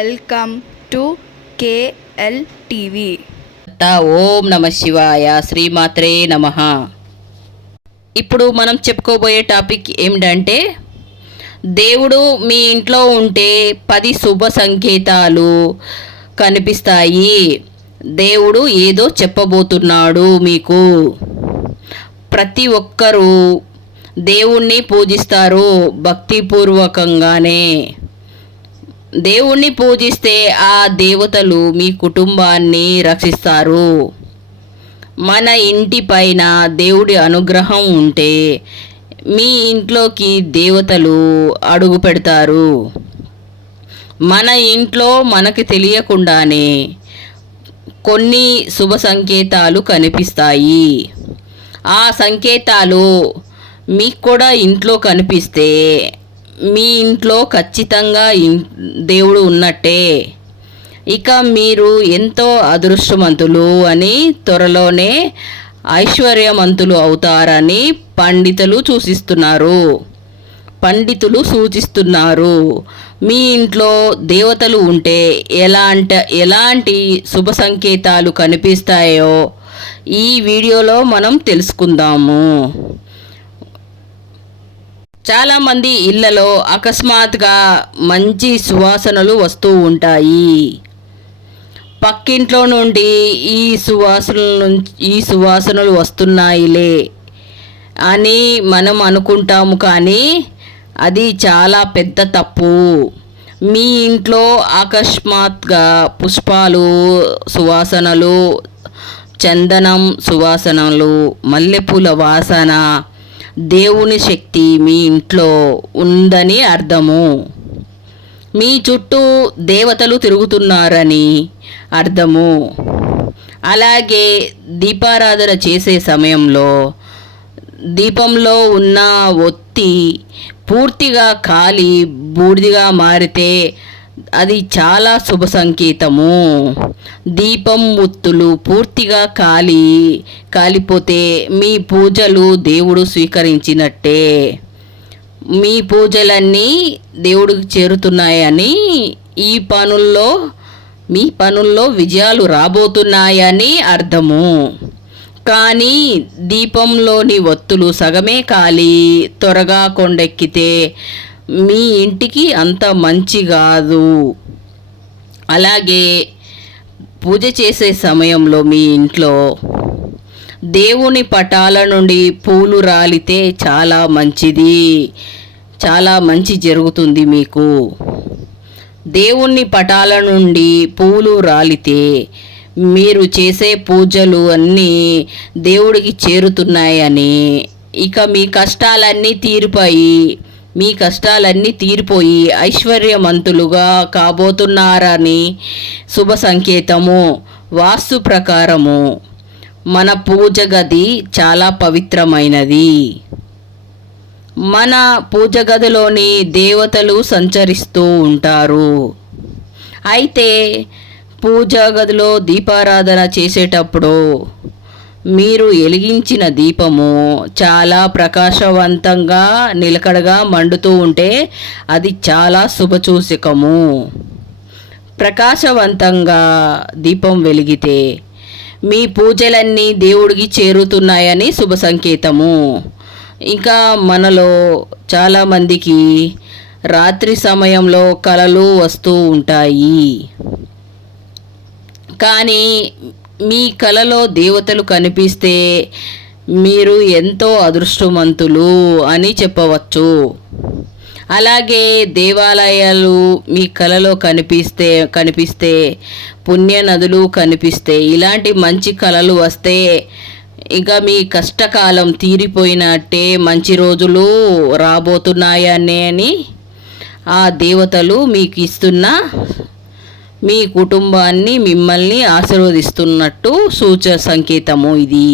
Welcome to KL TV. ఓం నమ శివాయ, శ్రీమాత్రే నమః. ఇప్పుడు మనం చెప్పుకోబోయే టాపిక్ ఏమిటంటే, దేవుడు మీ ఇంట్లో ఉంటే 10 శుభ సంకేతాలు కనిపిస్తాయి. దేవుడు ఏదో చెప్పబోతున్నాడు మీకు. ప్రతి ఒక్కరూ దేవుణ్ణి పూజిస్తారు భక్తిపూర్వకంగానే. దేవుణ్ణి పూజిస్తే ఆ దేవతలు మీ కుటుంబాన్ని రక్షిస్తారు. మన ఇంటి పైన దేవుడి అనుగ్రహం ఉంటే మీ ఇంట్లోకి దేవతలు అడుగు పెడతారు. మన ఇంట్లో మనకు తెలియకుండానే కొన్ని శుభ సంకేతాలు కనిపిస్తాయి. ఆ సంకేతాలు మీకు కూడా ఇంట్లో కనిపిస్తే మీ ఇంట్లో ఖచ్చితంగా దేవుడు ఉన్నట్టే. ఇక మీరు ఎంతో అదృష్టవంతులు అని, త్వరలోనే ఐశ్వర్యవంతులు అవుతారని పండితులు సూచిస్తున్నారు. మీ ఇంట్లో దేవతలు ఉంటే ఎలాంటి శుభ సంకేతాలు కనిపిస్తాయో ఈ వీడియోలో మనం తెలుసుకుందాము. చాలామంది ఇళ్లలో అకస్మాత్తుగా మంచి సువాసనలు వస్తూ ఉంటాయి. పక్కింట్లో నుండి ఈ సువాసనలు వస్తున్నాయిలే అని మనం అనుకుంటాము, కానీ అది చాలా పెద్ద తప్పు. మీ ఇంట్లో అకస్మాత్తుగా పుష్పాలు సువాసనలు, చందనం సువాసనలు, మల్లెపూల వాసన, దేవుని శక్తి మీ ఇంట్లో ఉందని అర్థము. మీ చుట్టూ దేవతలు తిరుగుతున్నారని అర్థము. అలాగే దీపారాధన చేసే సమయంలో దీపంలో ఉన్న ఒత్తి పూర్తిగా కాలి బూడిదిగా మారితే అది చాలా శుభ సంకేతము. దీపం ఒత్తులు పూర్తిగా కాలిపోతే మీ పూజలు దేవుడు స్వీకరించినట్టే. మీ పూజలన్నీ దేవుడికి చేరుతున్నాయని, మీ పనుల్లో విజయాలు రాబోతున్నాయని అర్థము. కానీ దీపంలోని ఒత్తులు సగమే కాలి త్వరగా కొండెక్కితే మీ ఇంటికి అంత మంచి కాదు. అలాగే పూజ చేసే సమయంలో మీ ఇంట్లో దేవుని పటాల నుండి పూలు రాలితే చాలా మంచిది, చాలా మంచి జరుగుతుంది మీకు. దేవుని పటాల నుండి పూలు రాలితే మీరు చేసే పూజలు అన్నీ దేవుడికి చేరుతున్నాయని, ఇక మీ కష్టాలన్నీ తీరిపోయి ఐశ్వర్యవంతులుగా కాబోతున్నారని శుభ సంకేతము. వాస్తు ప్రకారము మన పూజ గది చాలా పవిత్రమైనది. మన పూజ గదిలోని దేవతలు సంచరిస్తూ ఉంటారు. అయితే పూజా గదిలో దీపారాధన చేసేటప్పుడు మీరు వెలిగించిన దీపము చాలా ప్రకాశవంతంగా నిలకడగా మండుతూ ఉంటే అది చాలా శుభసూచకము. ప్రకాశవంతంగా దీపం వెలిగితే మీ పూజలన్నీ దేవుడికి చేరుతున్నాయని శుభ సంకేతము. ఇంకా మనలో చాలామందికి రాత్రి సమయంలో కలలు వస్తూ ఉంటాయి. కానీ మీ కలలో దేవతలు కనిపిస్తే మీరు ఎంతో అదృష్టవంతులు అని చెప్పవచ్చు. అలాగే దేవాలయాలు మీ కలలో కనిపిస్తే పుణ్య నదులు కనిపిస్తే, ఇలాంటి మంచి కలలు వస్తే ఇంకా మీ కష్టకాలం తీరిపోయినట్టే, మంచి రోజులు రాబోతున్నాయని ఆ దేవతలు మీకు ఇస్తున్న మీ కుటుంబాన్ని మిమ్మల్ని ఆశీర్వదిస్తున్నట్టు సూచన సంకేతము ఇది.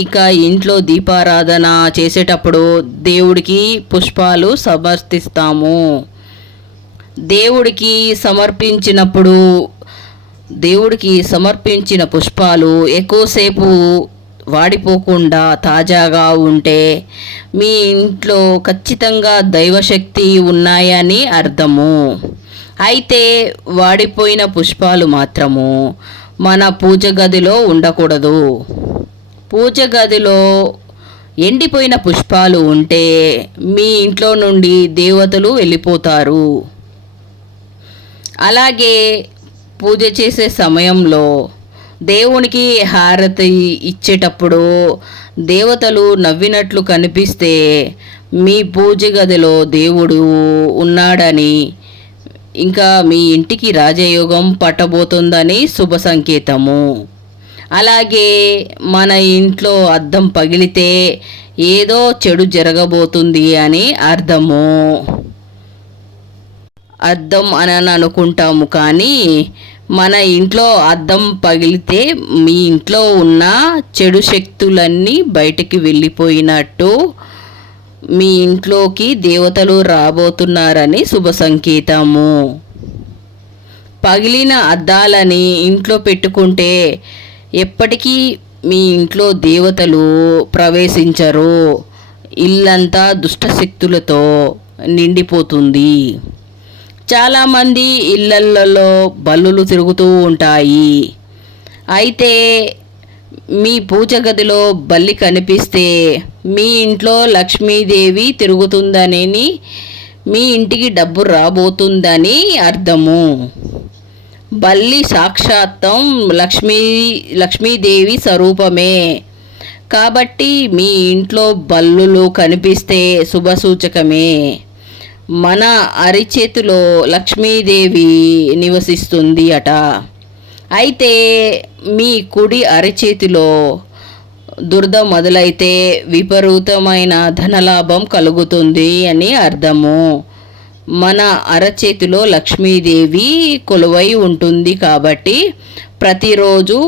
ఇక ఇంట్లో దీపారాధన చేసేటప్పుడు దేవుడికి పుష్పాలు సమర్పిస్తాము. దేవుడికి సమర్పించిన పుష్పాలు ఎక్కువసేపు వాడిపోకుండా తాజాగా ఉంటే మీ ఇంట్లో ఖచ్చితంగా దైవశక్తి ఉన్నాయని అర్థము. అయితే వాడిపోయిన పుష్పాలు మాత్రము మన పూజ గదిలో ఉండకూడదు. పూజ గదిలో ఎండిపోయిన పుష్పాలు ఉంటే మీ ఇంట్లో నుండి దేవతలు వెళ్ళిపోతారు. అలాగే పూజ చేసే సమయంలో దేవునికి హారతి ఇచ్చేటప్పుడు దేవతలు నవ్వినట్లు కనిపిస్తే మీ పూజ గదిలో దేవుడు ఉన్నాడని, ఇంకా మీ ఇంటికి రాజయోగం పట్టబోతుందని శుభ సంకేతము. అలాగే మన ఇంట్లో అద్దం పగిలితే ఏదో చెడు జరగబోతుంది అని అర్థము. అద్దం అని అనుకుంటాము, కానీ మన ఇంట్లో అద్దం పగిలితే మీ ఇంట్లో ఉన్న చెడు శక్తులన్నీ బయటికి వెళ్ళిపోయినట్టు, మీ ఇంట్లోకి దేవతలు రాబోతున్నారని శుభ సంకేతము. పగిలిన అద్దాలని ఇంట్లో పెట్టుకుంటే ఎప్పటికీ మీ ఇంట్లో దేవతలు ప్రవేశించరు. ఇల్లంతా దుష్టశక్తులతో నిండిపోతుంది. చాలామంది ఇళ్ళల్లో బల్లులు తిరుగుతూ ఉంటాయి. అయితే మీ పూజ గదిలో బల్లి కనిపిస్తే మీ ఇంట్లో లక్ష్మీదేవి తిరుగుతుందని, మీ ఇంటికి డబ్బు రాబోతుందని అర్థము. బల్లి సాక్షాత్తం లక్ష్మీదేవి స్వరూపమే. కాబట్టి మీ ఇంట్లో బల్లులు కనిపిస్తే శుభసూచకమే. మన అరిచేతిలో లక్ష్మీదేవి నివసిస్తుంది అట. అయితే మీ కుడి అరిచేతిలో దురద మొదలైతే విపరీతమైన ధనలాభం కలుగుతుంది అని అర్థము. మన అరచేతిలో లక్ష్మీదేవి కొలువై ఉంటుంది. కాబట్టి ప్రతిరోజు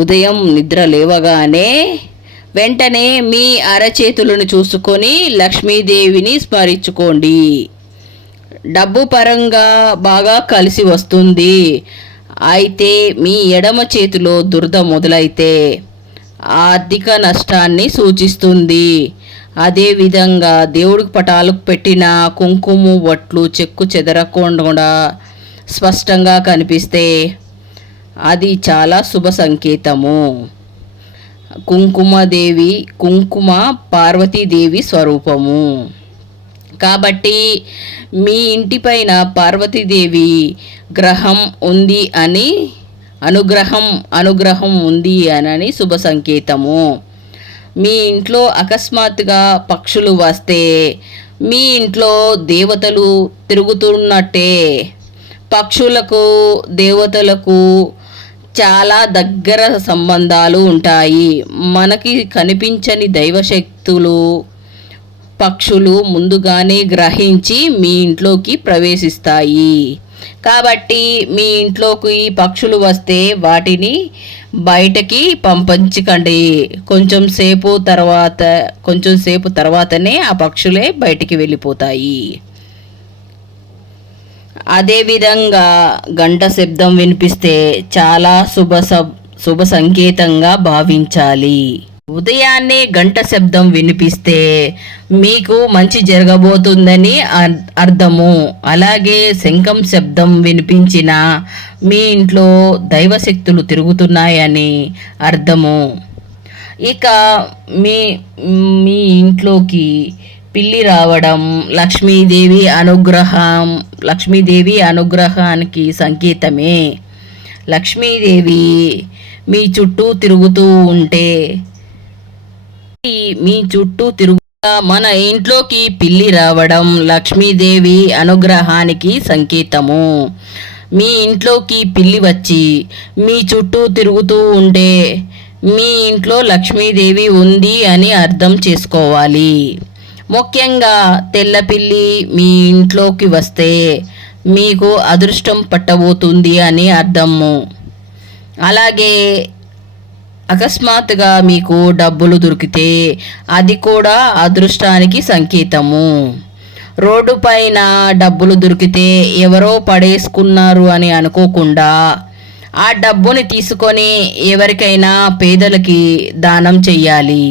ఉదయం నిద్ర లేవగానే వెంటనే మీ అరచేతులను చూసుకొని లక్ష్మీదేవిని స్మరించుకోండి. డబ్బు పరంగా బాగా కలిసి వస్తుంది. అయితే మీ ఎడమ చేతిలో దురద మొదలైతే ఆర్థిక నష్టాన్ని సూచిస్తుంది. అదేవిధంగా దేవుడికి పటాలకు పెట్టిన కుంకుమ బొట్లు చెక్కు చెదరకుండా స్పష్టంగా కనిపిస్తే అది చాలా శుభ సంకేతము. కుంకుమ పార్వతీదేవి స్వరూపము. కాబట్టి మీ ఇంటిపైన పార్వతీదేవి గ్రహం ఉంది అని అనుగ్రహం ఉంది అని శుభ సంకేతము. మీ ఇంట్లో అకస్మాత్తుగా పక్షులు వస్తే మీ ఇంట్లో దేవతలు తిరుగుతున్నట్టే. పక్షులకు దేవతలకు చాలా దగ్గర సంబంధాలు ఉంటాయి. మనకి కనిపించని దైవశక్తులు పక్షులు ముందుగానే గ్రహించి మీ ఇంట్లోకి ప్రవేశిస్తాయి. కాబట్టి మీ ఇంట్లోకి పక్షులు వస్తే వాటిని బయటకి పంపించకండి. కొంచెం సేపు తర్వాతనే ఆ పక్షులే బయటికి వెళ్ళిపోతాయి. అదేవిధంగా గంట శబ్దం వినిపిస్తే చాలా శుభ సంకేతంగా భావించాలి. ఉదయాన్నే గంట శబ్దం వినిపిస్తే మీకు మంచి జరగబోతుందని అర్థము. అలాగే శంఖం శబ్దం వినిపించిన మీ ఇంట్లో దైవశక్తులు తిరుగుతున్నాయని అర్థము. ఇక మీ ఇంట్లోకి పిల్లి రావడం లక్ష్మీదేవి అనుగ్రహానికి సంకేతమే. లక్ష్మీదేవి మీ చుట్టూ తిరుగుతూ ఉంటే మన ఇంట్లోకి పిల్లి రావడం లక్ష్మీదేవి అనుగ్రహానికి సంకేతము. మీ ఇంట్లోకి పిల్లి వచ్చి మీ చుట్టూ తిరుగుతూ ఉంటే మీ ఇంట్లో లక్ష్మీదేవి ఉంది అని అర్థం చేసుకోవాలి. ముఖ్యంగా తెల్లపిల్లి మీ ఇంట్లోకి వస్తే మీకు అదృష్టం పట్టబోతుంది అని అర్థము. అలాగే అకస్మాత్తుగా మీకు డబ్బులు దొరికితే అది కూడా అదృష్టానికి సంకేతము. రోడ్డు పైన డబ్బులు దొరికితే ఎవరో పడేసుకున్నారు అని అనుకోకుండా ఆ డబ్బుని తీసుకొని ఎవరికైనా పేదలకి దానం చెయ్యాలి.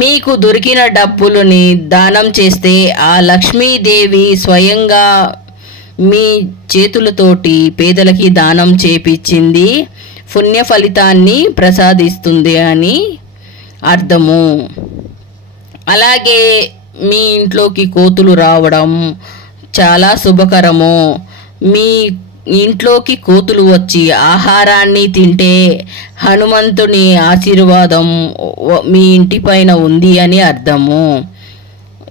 మీకు దొరికిన డబ్బులని దానం చేస్తే ఆ లక్ష్మీదేవి స్వయంగా మీ చేతులతోటి పేదలకి దానం చేపించింది పుణ్య ఫలితాన్ని ప్రసాదిస్తుంది అని అర్థము. అలాగే మీ ఇంట్లోకి కోతులు రావడం చాలా శుభకరము. మీ ఇంట్లోకి కోతులు వచ్చి ఆహారాన్ని తింటే హనుమంతుని ఆశీర్వాదం మీ ఇంటిపైన ఉంది అని అర్థము.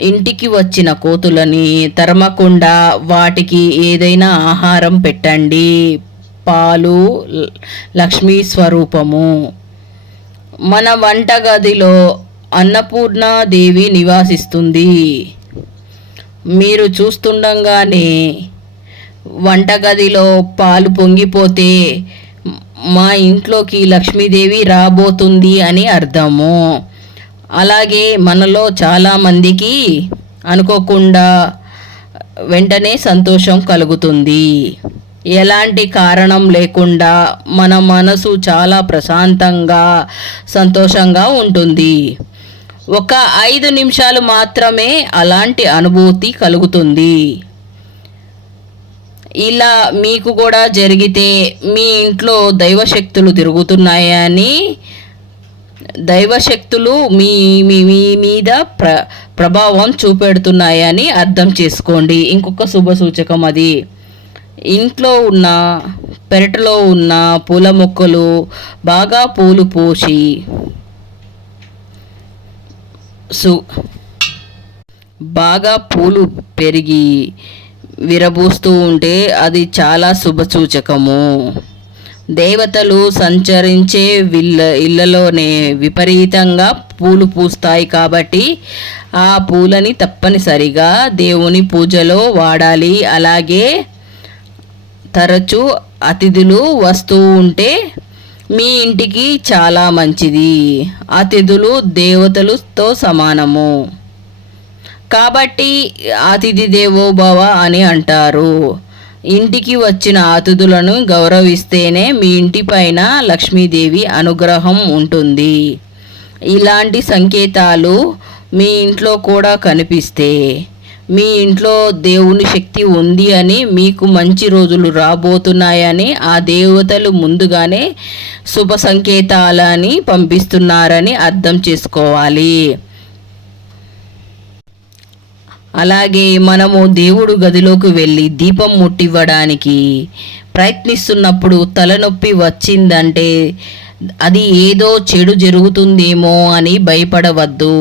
ఇంటికి వచ్చిన కోతులని తరమకుండా వాటికి ఏదైనా ఆహారం పెట్టండి. పాలు లక్ష్మీ స్వరూపము. మన వంటగదిలో అన్నపూర్ణాదేవి నివాసిస్తుంది. మీరు చూస్తుండగానే వంటగదిలో పాలు పొంగిపోతే మా ఇంట్లోకి లక్ష్మీదేవి రాబోతుంది అని అర్థము. అలాగే మనలో చాలామందికి అనుకోకుండా వెంటనే సంతోషం కలుగుతుంది. ఎలాంటి కారణం లేకుండా మన మనసు చాలా ప్రశాంతంగా సంతోషంగా ఉంటుంది. ఒక 5 నిమిషాలు మాత్రమే అలాంటి అనుభూతి కలుగుతుంది. ఇలా మీకు కూడా జరిగితే మీ ఇంట్లో దైవశక్తులు తిరుగుతున్నాయని, దైవశక్తులు మీ మీద ప్రభావం చూపెడుతున్నాయని అర్థం చేసుకోండి. ఇంకొక శుభ సూచకం అది. ఇంట్లో ఉన్న పెరట్లో ఉన్న పూల మొక్కలు బాగా పూలు పూసి బాగా పూలు పెరిగి విరబూస్తూ ఉంటే అది చాలా శుభసూచకము. దేవతలు సంచరించే ఇళ్ళలోనే విపరీతంగా పూలు పూస్తాయి కాబట్టి ఆ పూలని తప్పనిసరిగా దేవుని పూజలో వాడాలి. అలాగే తరచూ అతిథులు వస్తూ ఉంటే మీ ఇంటికి చాలా మంచిది. అతిథులు దేవతలతో సమానము కాబట్టి అతిథి దేవో భవ అని అంటారు. ఇంటికి వచ్చిన అతిథులను గౌరవిస్తేనే మీ ఇంటిపైన లక్ష్మీదేవి అనుగ్రహం ఉంటుంది. ఇలాంటి సంకేతాలు మీ ఇంట్లో కూడా కనిపిస్తే మీ ఇంట్లో దేవుని శక్తి ఉంది అని, మీకు మంచి రోజులు రాబోతున్నాయని, ఆ దేవతలు ముందుగానే శుభ సంకేతాలని పంపిస్తున్నారని అర్థం చేసుకోవాలి. అలాగే మనము దేవుడు గదిలోకి వెళ్ళి దీపం ముట్టివ్వడానికి ప్రయత్నిస్తున్నప్పుడు తలనొప్పి వచ్చిందంటే అది ఏదో చెడు జరుగుతుందేమో అని భయపడవద్దు.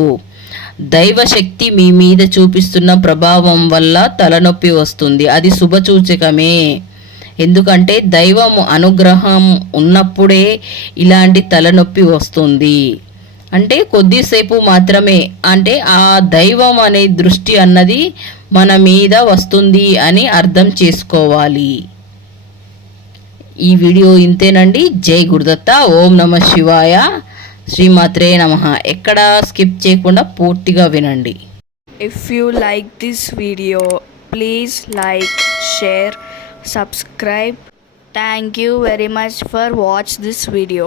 దైవశక్తి మీ మీద చూపిస్తున్న ప్రభావం వల్ల తలనొప్పి వస్తుంది. అది శుభసూచకమే. ఎందుకంటే దైవం అనుగ్రహం ఉన్నప్పుడే ఇలాంటి తలనొప్పి వస్తుంది. అంటే కొద్దిసేపు మాత్రమే. అంటే ఆ దైవం అనే దృష్టి అన్నది మన మీద వస్తుంది అని అర్థం చేసుకోవాలి. ఈ వీడియో ఇంతేనండి. జై గురుదత్త. ఓం నమః శివాయ. శ్రీమాత్రే నమః. ఎక్కడ స్కిప్ చేయకుండా పూర్తిగా వినండి. If you like this video, please like, share, subscribe. Thank you very much for watch this video.